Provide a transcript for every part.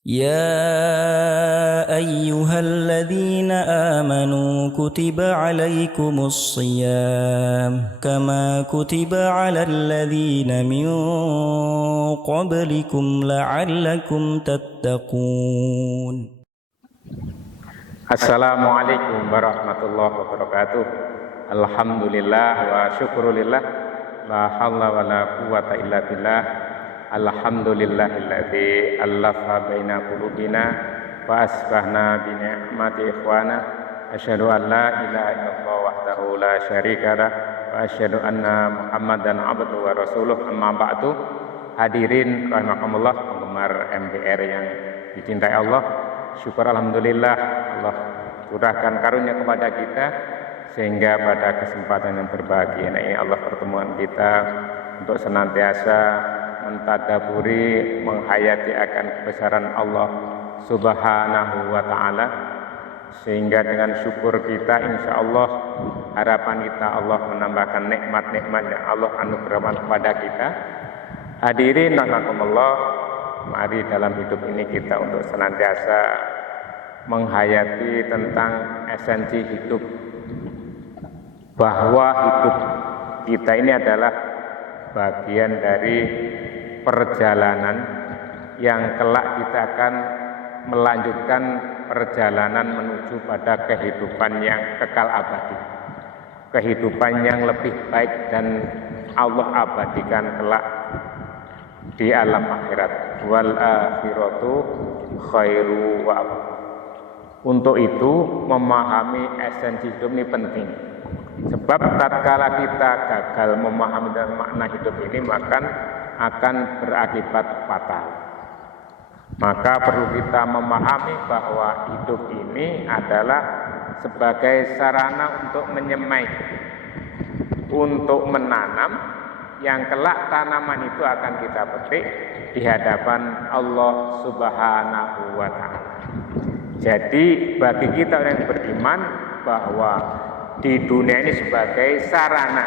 يا أيها الذين آمنوا كتب عليكم الصيام كما كتب على الذين من قبلكم لعلكم تتقون. Assalamualaikum warahmatullahi wabarakatuh. Alhamdulillah wa syukurulillah. La hawla wa la quwata illa billah. Alhamdulillahilladzi allafa baina qulubina wa asbahna bi ni'mati ikhwana. Asyhadu an la ilaha illallah wahdahu la syarika lah wa asyhadu anna Muhammadan abduhu wa rasuluh. Amma ba'du. Hadirin rahimakumullah, penggemar MBR yang dicintai Allah. Syukur alhamdulillah Allah curahkan karunia kepada kita sehingga pada kesempatan yang berbahagia ini Allah pertemuan kita untuk senantiasa mentadaburi, menghayati akan kebesaran Allah Subhanahu wa ta'ala, sehingga dengan syukur kita insya Allah harapan kita Allah menambahkan nikmat-nikmat yang Allah anugerahkan kepada kita. Hadirin rahimakumullah, mari dalam hidup ini kita untuk senantiasa menghayati tentang esensi hidup, bahwa hidup kita ini adalah bagian dari perjalanan yang kelak kita akan melanjutkan perjalanan menuju pada kehidupan yang kekal abadi, kehidupan yang lebih baik dan Allah abadikan kelak di alam akhirat. Wal akhiratu khairu wa abqa. Untuk itu memahami esensi hidup ini penting, sebab tatkala kita gagal memahami dan makna hidup ini maka akan berakibat fatal. Maka perlu kita memahami bahwa hidup ini adalah sebagai sarana untuk menyemai, untuk menanam, yang kelak tanaman itu akan kita petik di hadapan Allah Subhanahu wa ta'ala. Jadi bagi kita yang beriman bahwa di dunia ini sebagai sarana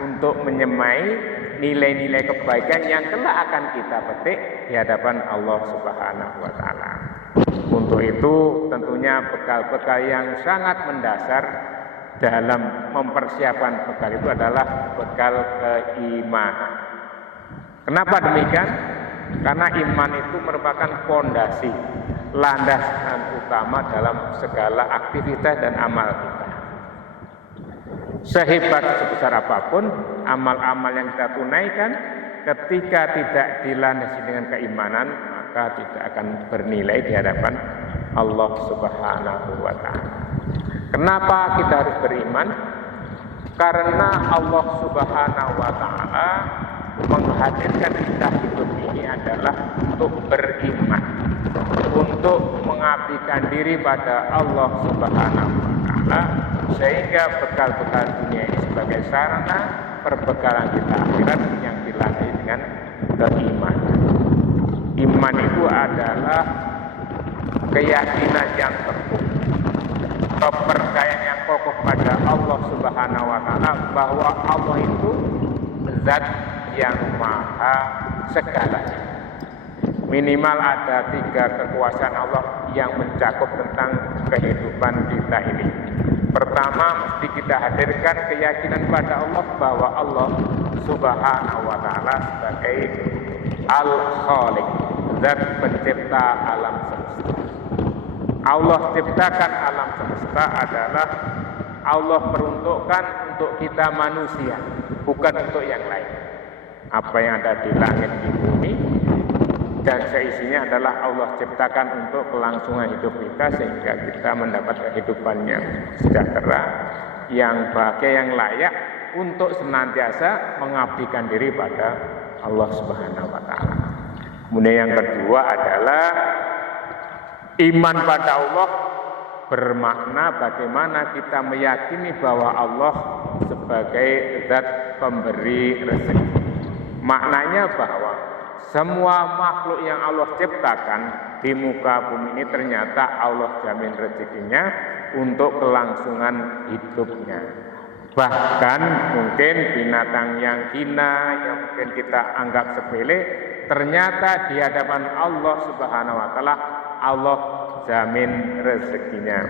untuk menyemai nilai-nilai kebaikan yang kelak akan kita petik di hadapan Allah Subhanahu wa ta'ala. Untuk itu tentunya bekal-bekal yang sangat mendasar dalam mempersiapkan bekal itu adalah bekal keimanan. Kenapa demikian? Karena iman itu merupakan fondasi, landasan utama dalam segala aktivitas dan amal kita. Sehebat sebesar apapun amal-amal yang kita tunaikan, ketika tidak dilandasi dengan keimanan, maka tidak akan bernilai di hadapan Allah Subhanahu wa ta'ala. Kenapa kita harus beriman? Karena Allah Subhanahu wa ta'ala menghadirkan kita hidup ini adalah untuk beriman, untuk mengabdikan diri pada Allah Subhanahu wa ta'ala, sehingga bekal-bekal dunia ini sebagai sarana perbekalan kita akhirat yang dilandasi dengan keimanan. Iman itu adalah keyakinan yang teguh, kepercayaan yang kokoh pada Allah Subhanahu wa ta'ala bahwa Allah itu zat yang maha segalanya. Minimal ada 3 kekuasaan Allah yang mencakup tentang kehidupan kita ini. Pertama, mesti kita hadirkan keyakinan pada Allah bahwa Allah Subhanahu wa ta'ala sebagai Al-Khaliq, zat pencipta alam semesta. Allah ciptakan alam semesta adalah Allah peruntukkan untuk kita manusia, bukan untuk yang lain. Apa yang ada di langit, di bumi, dan seisinya adalah Allah ciptakan untuk kelangsungan hidup kita, sehingga kita mendapat kehidupan yang sejahtera, yang bahagia, yang layak untuk senantiasa mengabdikan diri pada Allah Subhanahu wa ta'ala. Kemudian yang kedua adalah iman pada Allah bermakna bagaimana kita meyakini bahwa Allah sebagai zat pemberi rezeki. Maknanya bahwa semua makhluk yang Allah ciptakan di muka bumi ini ternyata Allah jamin rezekinya untuk kelangsungan hidupnya. Bahkan mungkin binatang yang hina, yang mungkin kita anggap sepele, ternyata di hadapan Allah Subhanahu wa taala Allah jamin rezekinya.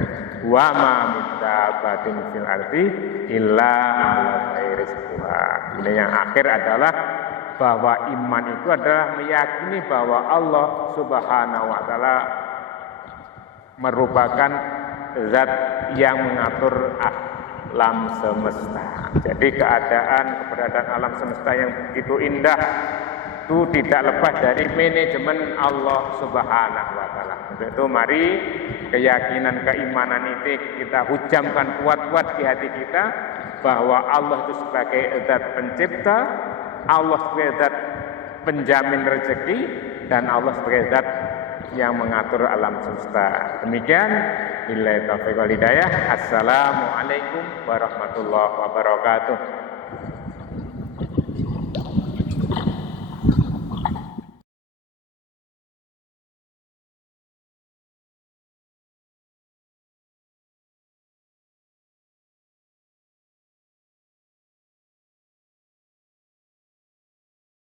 Wa ma min dabbatin fil ardi illa 'ala rizqiha. Ini yang akhir adalah bahwa iman itu adalah meyakini bahwa Allah Subhanahu wa taala merupakan zat yang mengatur alam semesta. Jadi keberadaan alam semesta yang begitu indah itu tidak lepas dari manajemen Allah Subhanahu wa taala. Untuk itu mari keyakinan keimanan ini kita hujamkan kuat-kuat di hati kita bahwa Allah itu sebagai zat pencipta, Allah sebagai zat penjamin rezeki, dan Allah sebagai zat yang mengatur alam semesta. Demikian, billahi taufiq wal hidayah. Assalamualaikum warahmatullahi wabarakatuh.